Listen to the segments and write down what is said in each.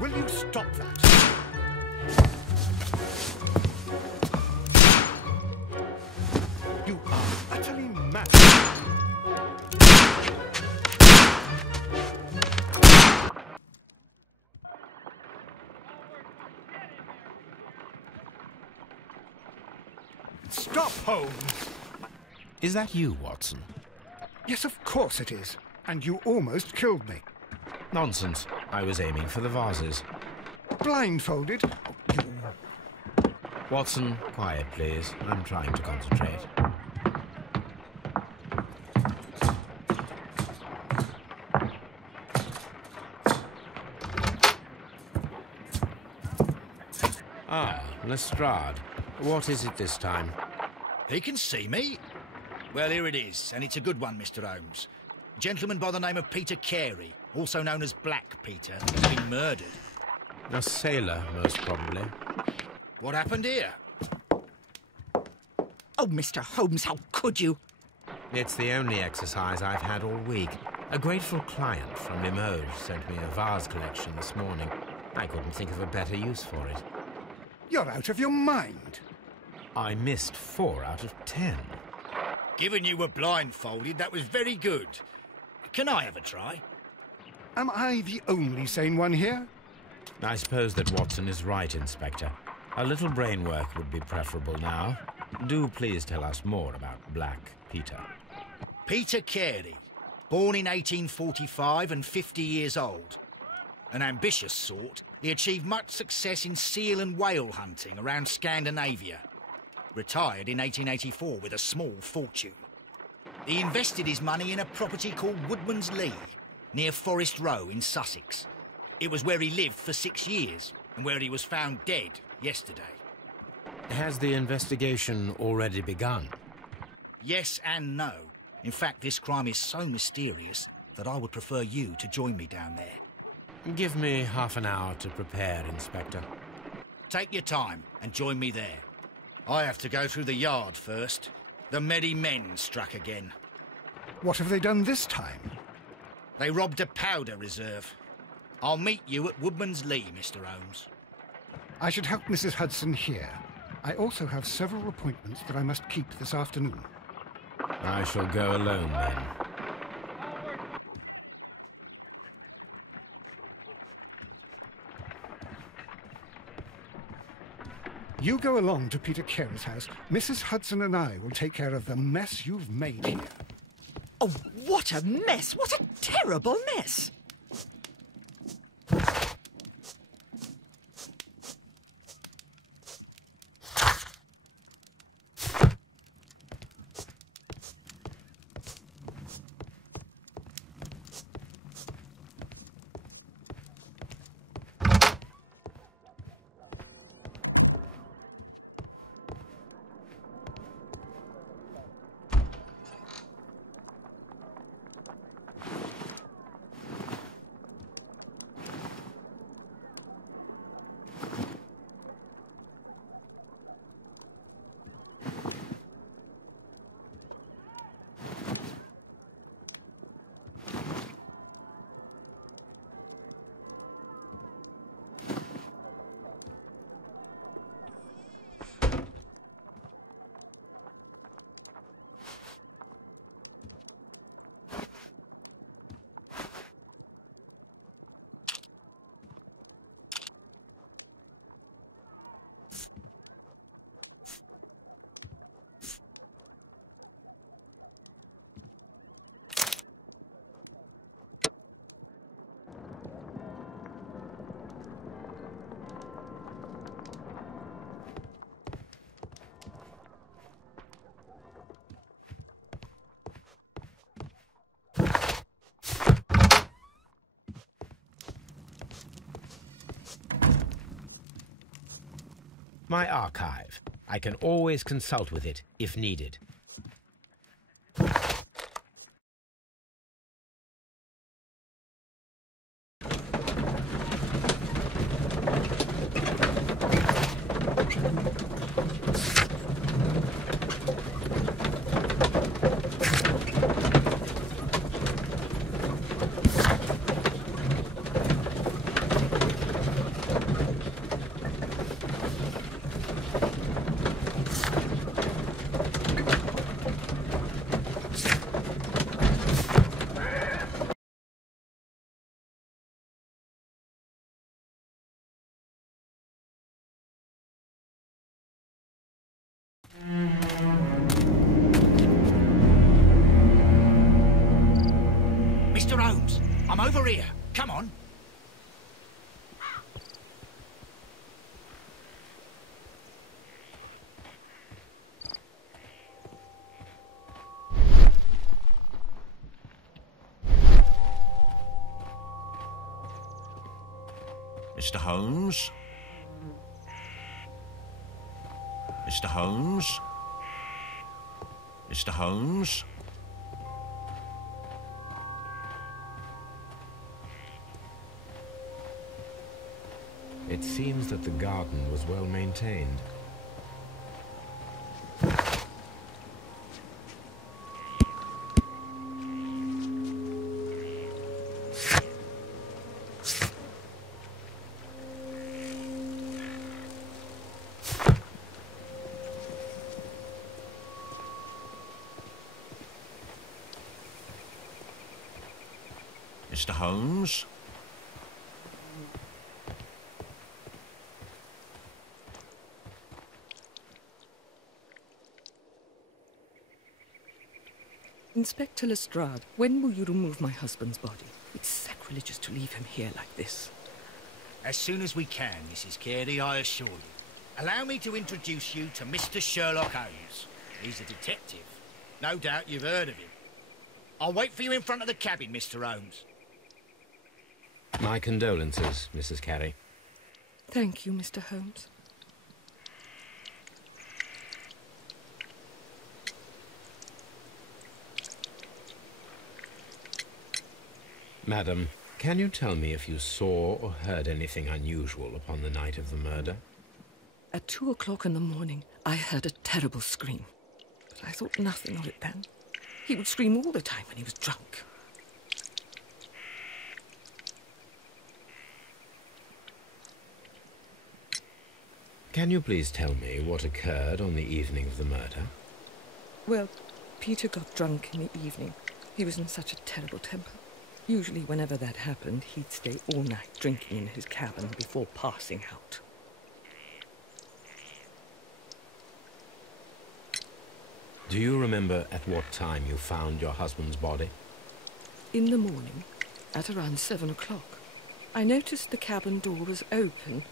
Will you stop that? You are utterly mad. Stop, Holmes! Is that you, Watson? Yes, of course it is. And you almost killed me. Nonsense. I was aiming for the vases. Blindfolded? Watson, quiet, please. I'm trying to concentrate. Ah, Lestrade. What is it this time? He can see me. Well, here it is, and it's a good one, Mr. Holmes. A gentleman by the name of Peter Carey, also known as Black Peter, has been murdered. A sailor, most probably. What happened here? Oh, Mr. Holmes, how could you? It's the only exercise I've had all week. A grateful client from Limoges sent me a vase collection this morning. I couldn't think of a better use for it. You're out of your mind. I missed 4 out of 10. Given you were blindfolded, that was very good. Can I have a try? Am I the only sane one here? I suppose that Watson is right, Inspector. A little brain work would be preferable now. Do please tell us more about Black Peter. Peter Carey, born in 1845 and 50 years old. An ambitious sort, he achieved much success in seal and whale hunting around Scandinavia. Retired in 1884 with a small fortune. He invested his money in a property called Woodman's Lee, near Forest Row in Sussex. It was where he lived for 6 years, and where he was found dead yesterday. Has the investigation already begun? Yes and no. In fact, this crime is so mysterious that I would prefer you to join me down there. Give me half an hour to prepare, Inspector. Take your time and join me there. I have to go through the yard first. The Medi men struck again. What have they done this time? They robbed a powder reserve. I'll meet you at Woodman's Lee, Mr. Holmes. I should help Mrs. Hudson here. I also have several appointments that I must keep this afternoon. I shall go alone, then. You go along to Peter Carey's house. Mrs. Hudson and I will take care of the mess you've made here. Oh, what a mess! What a terrible mess! My archive. I can always consult with it, if needed. Mr. Holmes, I'm over here. Come on. Mr. Holmes? Mr. Holmes? Mr. Holmes? It seems that the garden was well maintained. Mr. Holmes? Inspector Lestrade, when will you remove my husband's body? It's sacrilegious to leave him here like this. As soon as we can, Mrs. Carey, I assure you. Allow me to introduce you to Mr. Sherlock Holmes. He's a detective. No doubt you've heard of him. I'll wait for you in front of the cabin, Mr. Holmes. My condolences, Mrs. Carey. Thank you, Mr. Holmes. Madam, can you tell me if you saw or heard anything unusual upon the night of the murder? At 2 o'clock in the morning, I heard a terrible scream. But I thought nothing of it then. He would scream all the time when he was drunk. Can you please tell me what occurred on the evening of the murder? Well, Peter got drunk in the evening. He was in such a terrible temper. Usually whenever that happened, he'd stay all night drinking in his cabin before passing out. Do you remember at what time you found your husband's body? In the morning, at around 7 o'clock. I noticed the cabin door was open,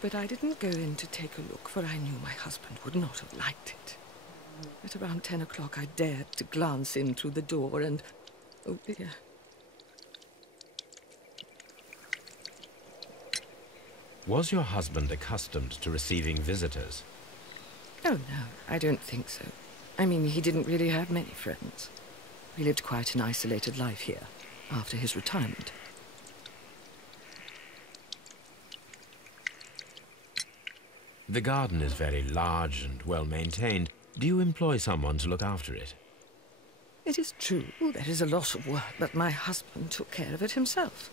but I didn't go in to take a look, for I knew my husband would not have liked it. At around 10 o'clock, I dared to glance in through the door and... oh dear. Was your husband accustomed to receiving visitors? Oh, no, I don't think so. I mean, he didn't really have many friends. He lived quite an isolated life here, after his retirement. The garden is very large and well maintained. Do you employ someone to look after it? It is true, there is a lot of work, but my husband took care of it himself.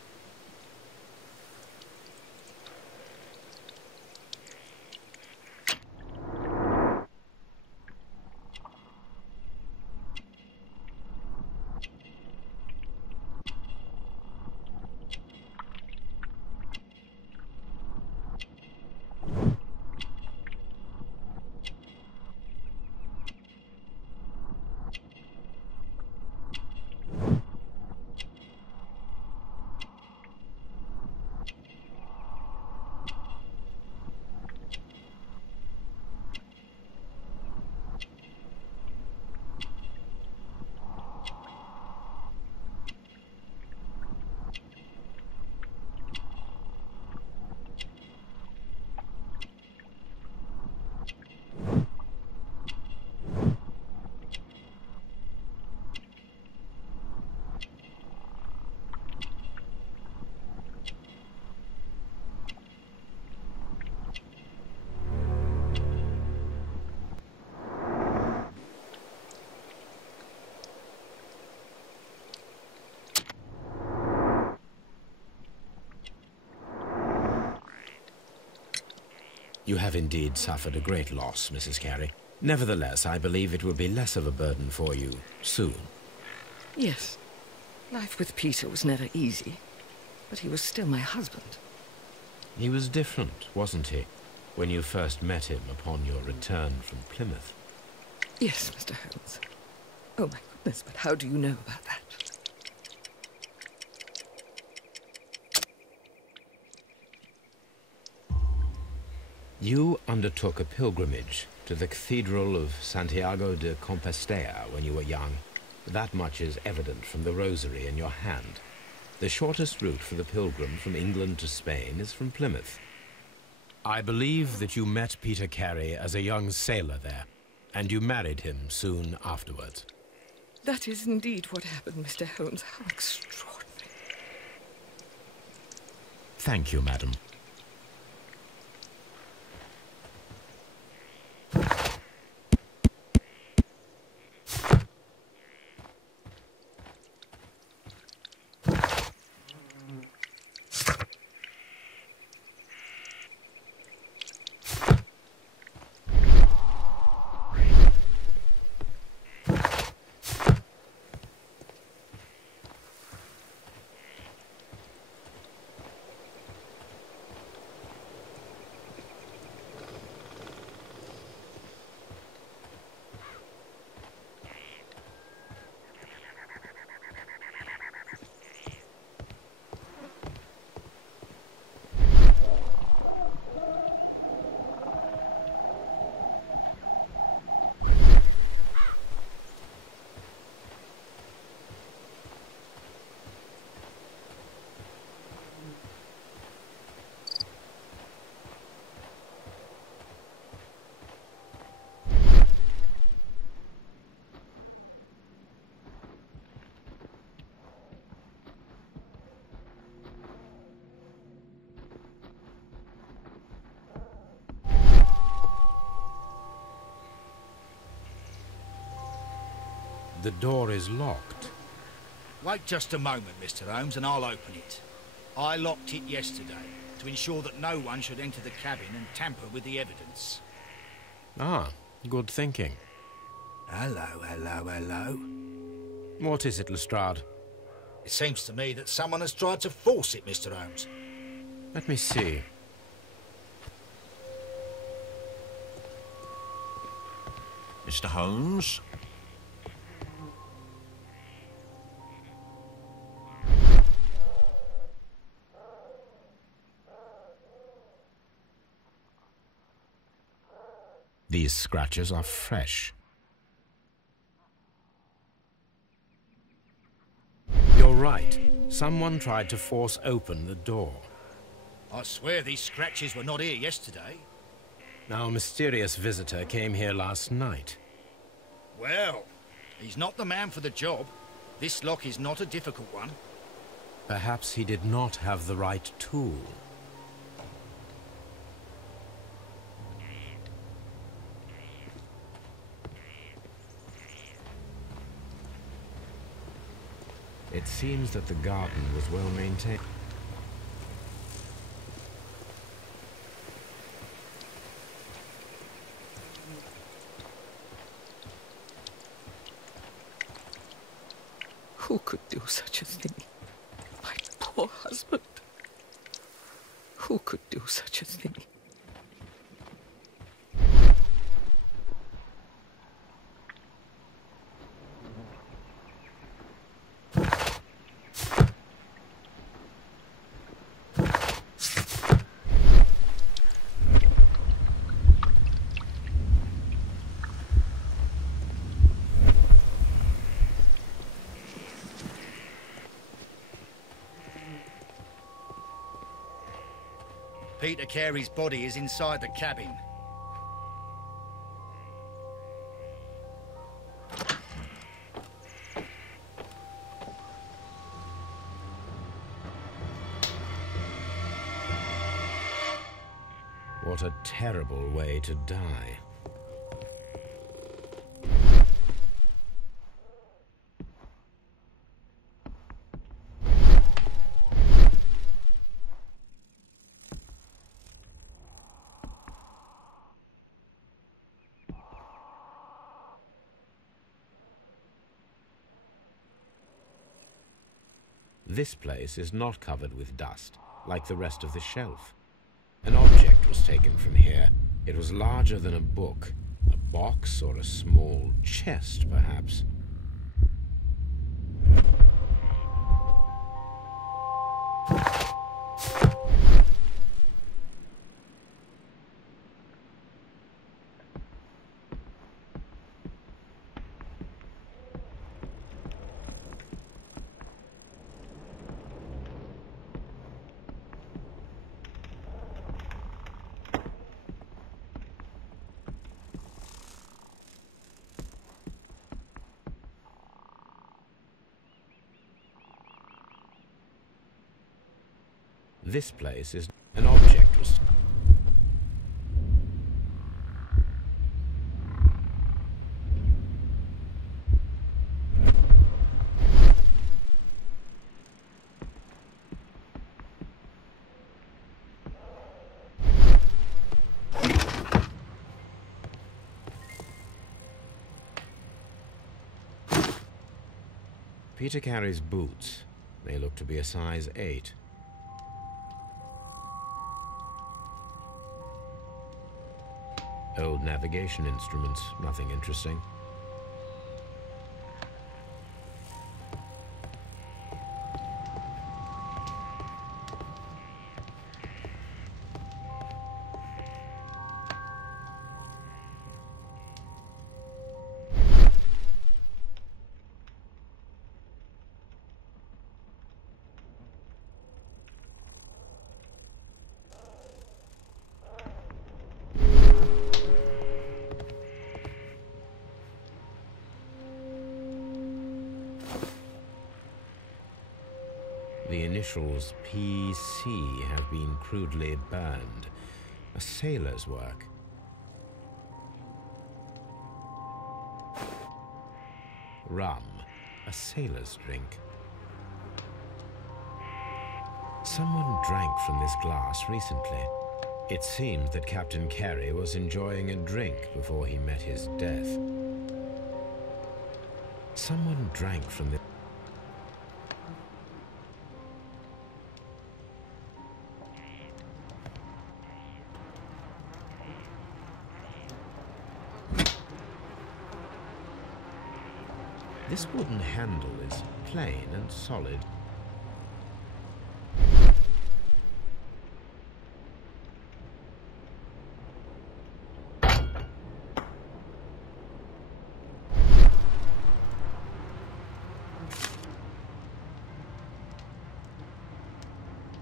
You have indeed suffered a great loss, Mrs. Carey. Nevertheless, I believe it will be less of a burden for you soon. Yes. Life with Peter was never easy, but he was still my husband. He was different, wasn't he, when you first met him upon your return from Plymouth? Yes, Mr. Holmes. Oh, my goodness, but how do you know about that? You undertook a pilgrimage to the Cathedral of Santiago de Compostela when you were young. That much is evident from the rosary in your hand. The shortest route for the pilgrim from England to Spain is from Plymouth. I believe that you met Peter Carey as a young sailor there, and you married him soon afterwards. That is indeed what happened, Mr. Holmes. How extraordinary. Thank you, madam. The door is locked. Wait just a moment, Mr. Holmes, and I'll open it. I locked it yesterday to ensure that no one should enter the cabin and tamper with the evidence. Ah, good thinking. Hello, hello, hello. What is it, Lestrade? It seems to me that someone has tried to force it, Mr. Holmes. Let me see. Mr. Holmes? These scratches are fresh. You're right. Someone tried to force open the door. I swear these scratches were not here yesterday. Our mysterious visitor came here last night. Well, he's not the man for the job. This lock is not a difficult one. Perhaps he did not have the right tool. It seems that the garden was well maintained. Who could do such a thing? My poor husband. Who could do such a thing? Peter Carey's body is inside the cabin. What a terrible way to die. This place is not covered with dust, like the rest of the shelf. An object was taken from here. It was larger than a book. A box or a small chest, perhaps. This place is an object was... Peter Carey's boots. They look to be a size 8. Old navigation instruments, nothing interesting. The initials PC have been crudely burned. A sailor's work. Rum, a sailor's drink. Someone drank from this glass recently. It seemed that Captain Carey was enjoying a drink before he met his death. Someone drank from the... This wooden handle is plain and solid.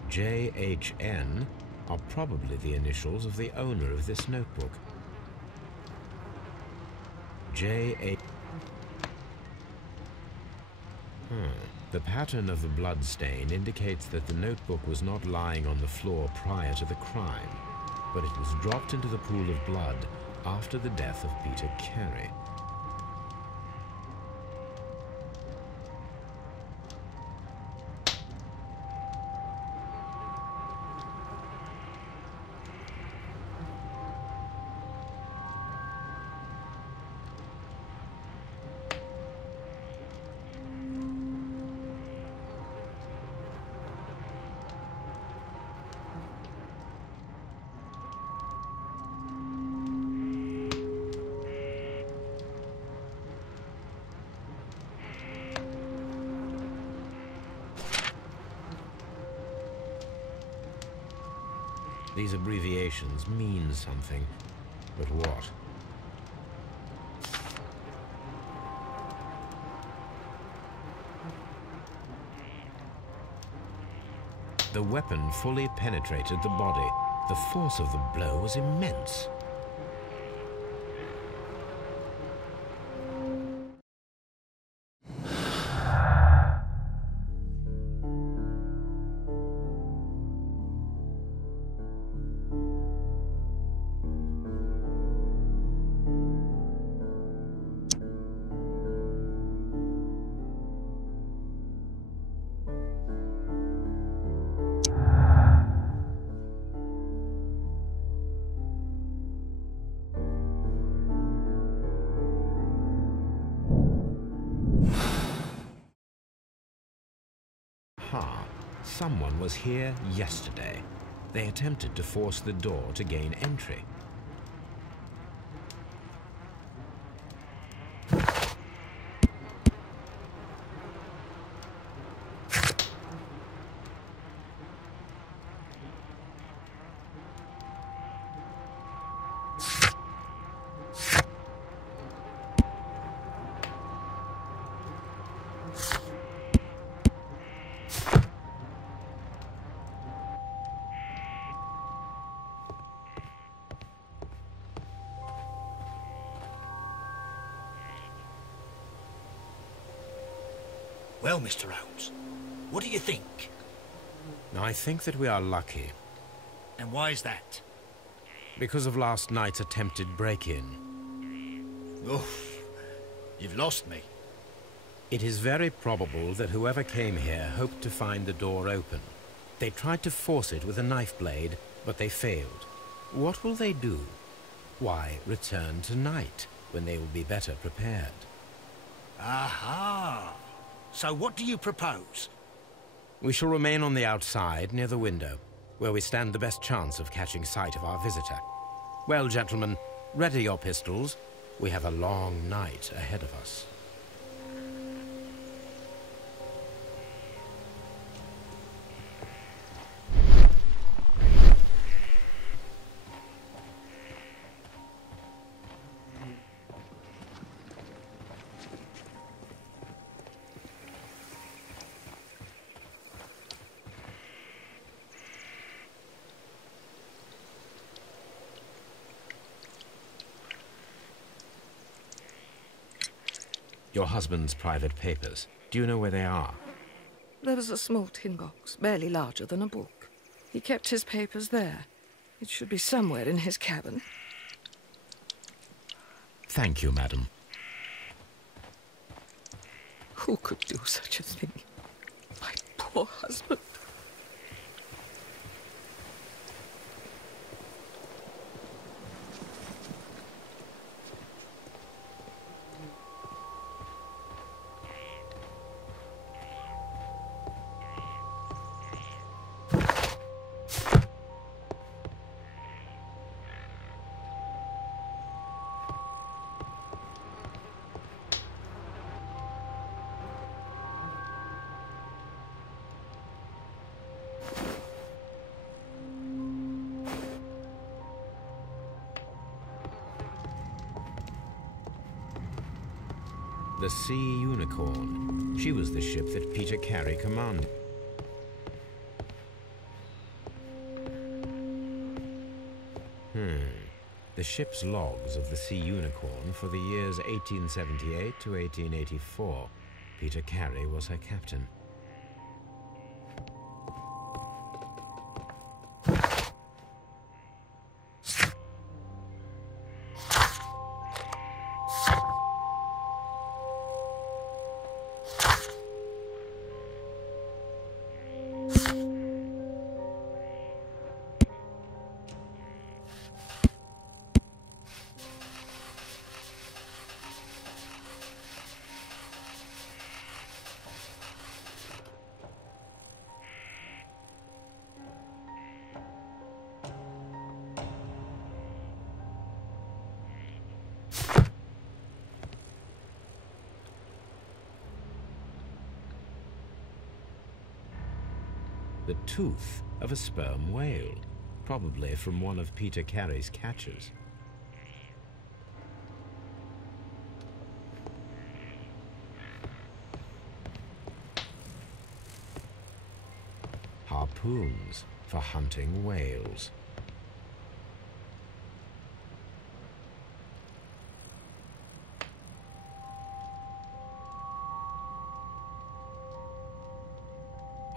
JHN are probably the initials of the owner of this notebook. JH... The pattern of the blood stain indicates that the notebook was not lying on the floor prior to the crime, but it was dropped into the pool of blood after the death of Peter Carey. These abbreviations mean something, but what? The weapon fully penetrated the body. The force of the blow was immense. Someone was here yesterday. They attempted to force the door to gain entry. Well, Mr. Holmes, what do you think? I think that we are lucky. And why is that? Because of last night's attempted break-in. Oof. You've lost me. It is very probable that whoever came here hoped to find the door open. They tried to force it with a knife blade, but they failed. What will they do? Why, return tonight, when they will be better prepared. Aha! So what do you propose? We shall remain on the outside, near the window, where we stand the best chance of catching sight of our visitor. Well, gentlemen, ready your pistols. We have a long night ahead of us. Your husband's private papers. Do you know where they are? There was a small tin box, barely larger than a book. He kept his papers there. It should be somewhere in his cabin. Thank you, madam. Who could do such a thing? My poor husband. The Sea Unicorn. She was the ship that Peter Carey commanded. The ship's logs of the Sea Unicorn for the years 1878 to 1884. Peter Carey was her captain. The tooth of a sperm whale, probably from one of Peter Carey's catches. Harpoons for hunting whales.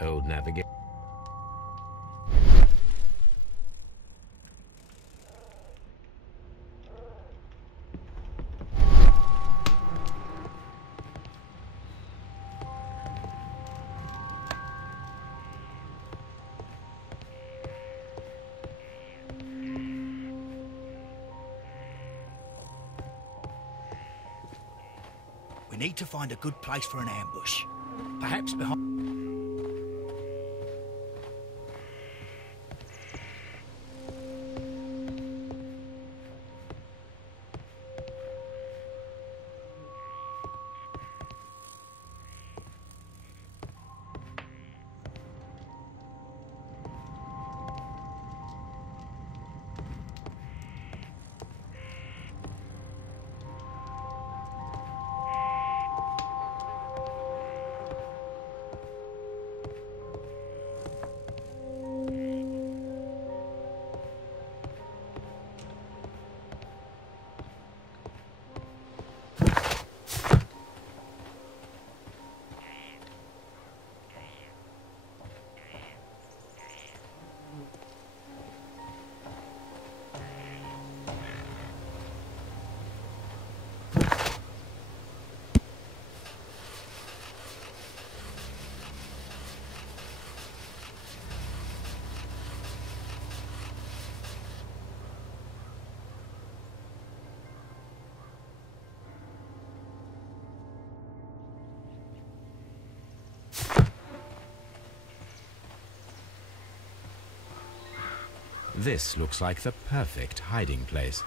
Old navigation. We need to find a good place for an ambush. Perhaps behind... This looks like the perfect hiding place.